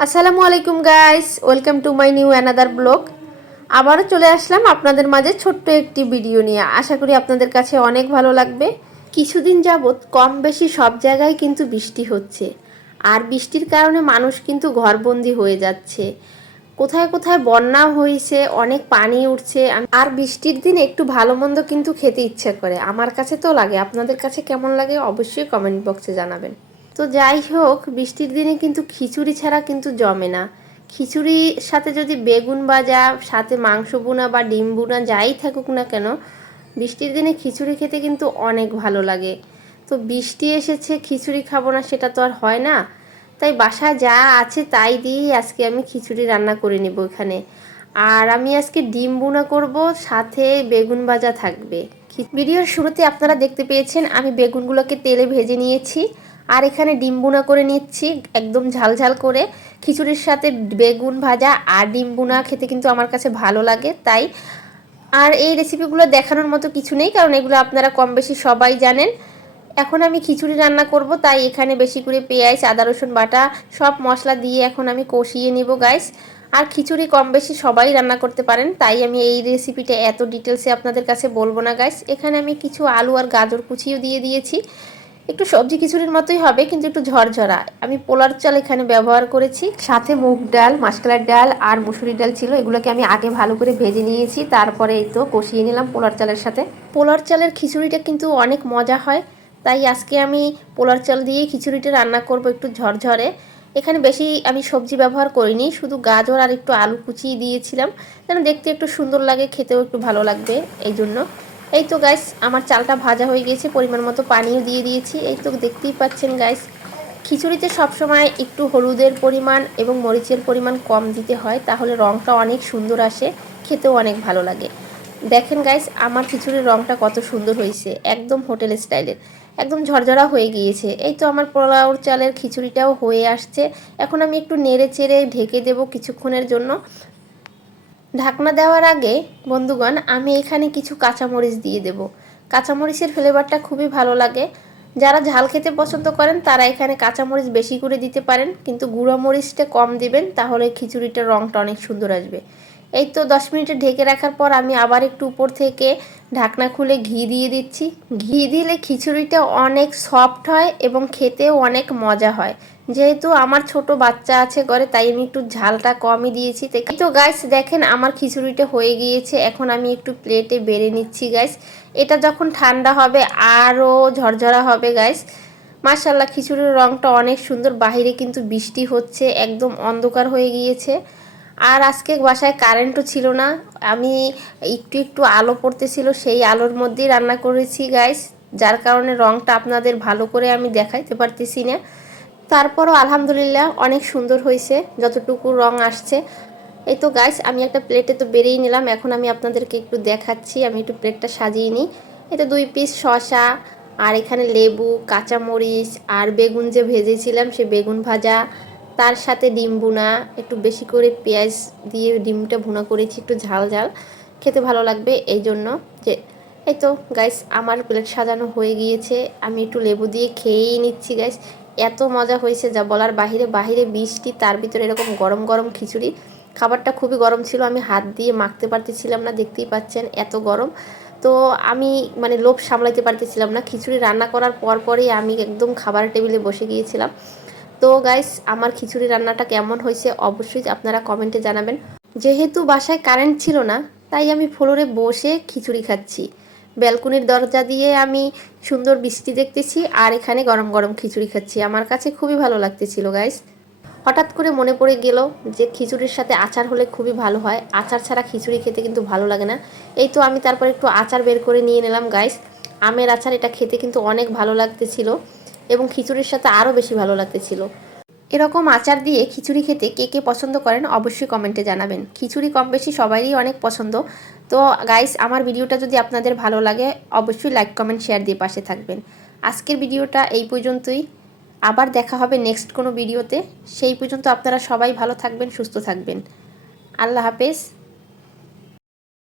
আসসালামু আলাইকুম guys welcome to my new another blog আবারও চলে আসলাম আপনাদের মাঝে ছোট্ট একটি ভিডিও নিয়ে। আশা করি আপনাদের কাছে অনেক ভালো লাগবে। কিছুদিন যাবৎ কম বেশি সব জায়গায় কিন্তু বৃষ্টি হচ্ছে। আর বৃষ্টির কারণে মানুষ কিন্তু ঘরবন্দি হয়ে যাচ্ছে। কোথায় কোথায় বন্যা হয়েছে, অনেক পানি উঠছে আর বৃষ্টির দিন একটু ভালো মন্দ কিন্তু খেতে ইচ্ছে করে। আমার কাছে তো লাগে, আপনাদের কাছে কেমন লাগে অবশ্যই কমেন্ট বক্সে জানাবেন। তো যাই হোক, বৃষ্টির দিনে কিন্তু খিচুড়ি ছাড়া কিন্তু জমে না। খিচুড়ির সাথে যদি বেগুন ভাজা, সাথে মাংস বোনা বা ডিম বোনা যাই থাকুক না কেন, বৃষ্টির দিনে খিচুড়ি খেতে কিন্তু অনেক ভালো লাগে। তো বৃষ্টি এসেছে, খিচুড়ি খাব না সেটা তো আর হয় না। তাই বাসায় যা আছে তাই দিয়েই আজকে আমি খিচুড়ি রান্না করে নেব এখানে। আর আমি আজকে ডিম বুনা করব, সাথে বেগুন ভাজা থাকবে। ভিডিওর শুরুতে আপনারা দেখতে পেয়েছেন, আমি বেগুনগুলোকে তেলে ভেজে নিয়েছি। আর এখানে ডিম বুনা করে নিচ্ছি, একদম ঝাল ঝাল করে। খিচুড়ির সাথে বেগুন ভাজা আর ডিম বুনা খেতে কিন্তু আমার কাছে ভালো লাগে, তাই। আর এই রেসিপিগুলো দেখানোর মতো কিছু নেই, কারণ এগুলো আপনারা কম বেশি সবাই জানেন। এখন আমি খিচুড়ি রান্না করব, তাই এখানে বেশি করে পেঁয়াজ, আদা, রসুন, বাটা সব মশলা দিয়ে এখন আমি কষিয়ে নিব গাইস আর খিচুড়ি কম বেশি সবাই রান্না করতে পারেন, তাই আমি এই রেসিপিটা এত ডিটেলসে আপনাদের কাছে বলব না গাইস এখানে আমি কিছু আলু আর গাজর কুচিও দিয়ে দিয়েছি। একটু সবজি খিচুড়ির মতোই হবে, কিন্তু একটু ঝরঝরা। আমি পোলার চাল এখানে ব্যবহার করেছি, সাথে মুগ ডাল, মাসকালার ডাল আর মুসুরি ডাল ছিল। এগুলোকে আমি আগে ভালো করে ভেজে নিয়েছি, তারপরে এই তো কষিয়ে নিলাম পোলার চালের সাথে। পোলার চালের খিচুড়িটা কিন্তু অনেক মজা হয়, তাই আজকে আমি পোলার চাল দিয়ে খিচুড়িটা রান্না করব একটু ঝরঝরে। এখানে বেশি আমি সবজি ব্যবহার করিনি, শুধু গাজর আর একটু আলু কুচিয়ে দিয়েছিলাম। যেন দেখতে একটু সুন্দর লাগে, খেতেও একটু ভালো লাগবে এই জন্য এই তো গাইস আমার চালটা ভাজা হয়ে গিয়েছে, পরিমাণ মতো পানিও দিয়ে দিয়েছি। এই তো দেখতেই পাচ্ছেন গাইস খিচুড়িতে সবসময় একটু হলুদের পরিমাণ এবং মরিচের পরিমাণ কম দিতে হয়, তাহলে রঙটা অনেক সুন্দর আসে, খেতেও অনেক ভালো লাগে। দেখেন গাইস আমার খিচুড়ির রঙটা কত সুন্দর হয়েছে, একদম হোটেল স্টাইলের, একদম ঝরঝরা হয়ে গিয়েছে। এই তো আমার পোলাওর চালের খিচুড়িটাও হয়ে আসছে, এখন আমি একটু নেড়ে চেড়ে ঢেকে দেব কিছুক্ষণের জন্য। ঢাকনা দেওয়ার আগে, বন্ধুগণ, আমি এখানে কিছু কাঁচামরিচ দিয়ে দেব। কাঁচামরিচের ফ্লেভারটা খুবই ভালো লাগে। যারা ঝাল খেতে পছন্দ করেন, তারা এখানে কাঁচামরিচ বেশি করে দিতে পারেন। কিন্তু গুঁড়ো মরিচটা কম দিবেন, তাহলে খিচুড়িটার রঙটা অনেক সুন্দর আসবে। এই তো দশ মিনিটে ঢেকে রাখার পর আমি আবার একটু উপর থেকে ঢাকনা খুলে ঘি দিয়ে দিচ্ছি। ঘি দিলে খিচুড়িটা অনেক সফট হয় এবং খেতেও অনেক মজা হয়। যেহেতু আমার ছোট বাচ্চা আছে ঘরে, তাই আমি একটু ঝালটা কমই দিয়েছি। তো গাইস দেখেন আমার খিচুড়িটা হয়ে গিয়েছে। এখন আমি একটু প্লেটে বেড়ে নিচ্ছি গাইস এটা যখন ঠান্ডা হবে আরও ঝরঝরা হবে গাইস মার্শাল্লাহ খিচুড়ির রঙটা অনেক সুন্দর। বাহিরে কিন্তু বৃষ্টি হচ্ছে, একদম অন্ধকার হয়ে গিয়েছে। আর আজকে বাসায় কারেন্টও ছিল না। আমি একটু একটু আলো পড়তেছিল, সেই আলোর মধ্যেই রান্না করেছি গাইস যার কারণে রঙটা আপনাদের ভালো করে আমি দেখাইতে পারতেছি না। তারপরও আলহামদুলিল্লাহ অনেক সুন্দর হয়েছে, যতটুকু রং আসছে। এই তো গাইস আমি একটা প্লেটে তো বেরিয়ে নিলাম, এখন আমি আপনাদেরকে একটু দেখাচ্ছি, আমি একটু প্লেটটা সাজিয়ে নিই। এটা দুই পিস শশা আর এখানে লেবু, কাঁচামরিচ, আর বেগুন যে ভেজেছিলাম, সে বেগুন ভাজা, তার সাথে ডিম ভুনা, একটু বেশি করে পেঁয়াজ দিয়ে ডিমটা ভুনা করেছি, একটু ঝাল ঝাল। খেতে ভালো লাগবে এই জন্য। যে, এই তো গাইস আমার প্লেট সাজানো হয়ে গিয়েছে, আমি একটু লেবু দিয়ে খেয়েই নিচ্ছি গাইস এত মজা হয়েছে যা বলার বাহিরে বাহিরে বৃষ্টি, তার ভিতরে এরকম গরম গরম খিচুড়ি। খাবারটা খুবই গরম ছিল, আমি হাত দিয়ে মাখতে পারতেছিলাম না, দেখতেই পাচ্ছেন এত গরম। তো আমি মানে লোভ সামলাইতে পারতেছিলাম না। খিচুড়ি রান্না করার পর পরেই আমি একদম খাবার টেবিলে বসে গিয়েছিলাম। তো গাইস আমার খিচুড়ি রান্নাটা কেমন হয়েছে অবশ্যই আপনারা কমেন্টে জানাবেন। যেহেতু বাসায় কারেন্ট ছিল না, তাই আমি ফ্লোরে বসে খিচুড়ি খাচ্ছি। ব্যালকনির দরজা দিয়ে আমি সুন্দর বৃষ্টি দেখতেছি আর এখানে গরম গরম খিচুড়ি খাচ্ছি। আমার কাছে খুবই ভালো লাগতেছিল গাইস হঠাৎ করে মনে পড়ে গেল যে খিচুড়ির সাথে আচার হলে খুবই ভালো হয়। আচার ছাড়া খিচুড়ি খেতে কিন্তু ভালো লাগে না। এই তো আমি তারপর একটু আচার বের করে নিয়ে নিলাম গাইস আমের আচার এটা খেতে কিন্তু অনেক ভালো লাগতেছিল এবং খিচুড়ির সাথে আরও বেশি ভালো লাগতেছিল। এরকম আচার দিয়ে খিচুড়ি খেতে কে কে পছন্দ করেন অবশ্যই কমেন্টে জানাবেন। খিচুড়ি কম বেশি সবারই অনেক পছন্দ। তো গাইস আমার ভিডিওটা যদি আপনাদের ভালো লাগে, অবশ্যই লাইক কমেন্ট শেয়ার দিয়ে পাশে থাকবেন। আজকের ভিডিওটা এই পর্যন্তই। আবার দেখা হবে নেক্সট কোনো ভিডিওতে। সেই পর্যন্ত আপনারা সবাই ভালো থাকবেন, সুস্থ থাকবেন। আল্লাহ হাফেজ।